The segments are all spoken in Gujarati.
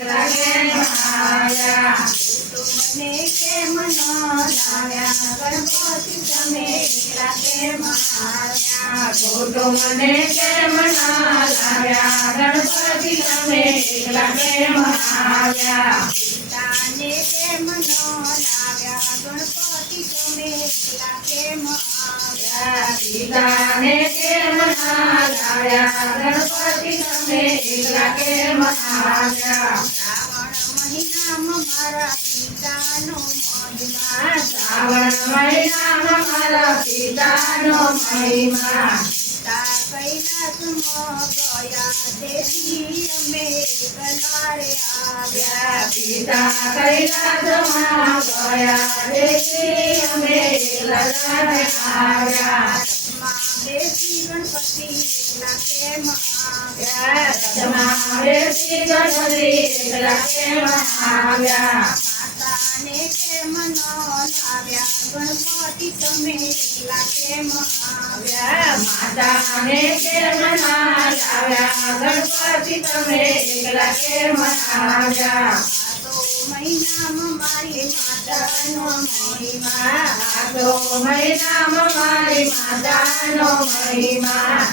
કેમ આવ્યા મને કેમ ન લાવ્યા ગણપતિ તમે એકલા કેમ આવ્યા ખોટો મને કેમ ન લાવ્યા ગણપતિ તમે એકલા કેમ આવ્યા પિતાને કેમ ન લાવ્યા ગણપતિ તમે એકલા કેમ આવ્યા પિતાને કેમ ન લાવ્યા ગણપતિ તમે એકલા કેમ આવ્યા શ્રાવણ મહિનામાં મારા પિતાનો મહિમા શ્રાવણ મહિનામાં મારા પિતાનો મહિમા પિતા કૈલાસમાં ગયા તેથી અમે એકલા રે આવ્યા પિતા કૈલાસમાં ગયા તેથી અમે એકલા રે આવ્યા બેસી ગણપતિ એકલા કેમ આવ્યા રથમાં બેસી ગણપતિ એકલા કેમ આવ્યા માતાને કેમ ન લાવ્યા ગણપતિ તમે એકલા કેમ આવ્યા માતાને કેમ ન લાવ્યા ગણપતિ તમે એકલા કેમ આવ્યા મહિનામાં મારી માતાનો મહિમા આસો મહિનામાં મારી માતાનો મહિમા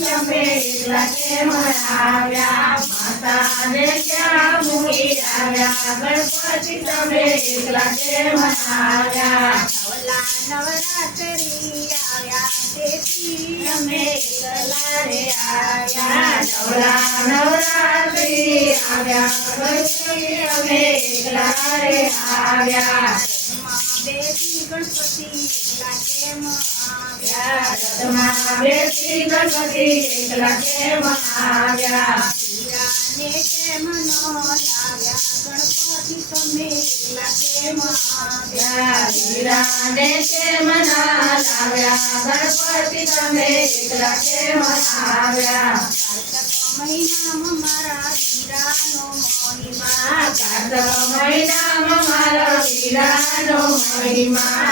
તમે એકલા કેમ આવ્યા માતાને ક્યાં મૂકી આવ્યા ગણપતિ તમે એકલા કેમ આવ્યા નવરાત્રી આવ્યા તેથી અમે એકલા રે આવ્યા નવરાત્રી આવ્યા પછી અમે એકલા રે આવ્યા બેસી ગણપતિ એકલા કેમ આવ્યા રથમાં બેસી ગણપતિ એકલા કેમ આવ્યા હીરાને કેમ ન લાવ્યા ગણપતિ તમે એકલા કેમ આવ્યા હીરાને કેમ ન લાવ્યા ગણપતિ તમે એકલા કેમ આવ્યા મહિનામાં મારા વીરાનો મહિમા કાર્તક મહિનામાં મારા વીરાનો મહિમા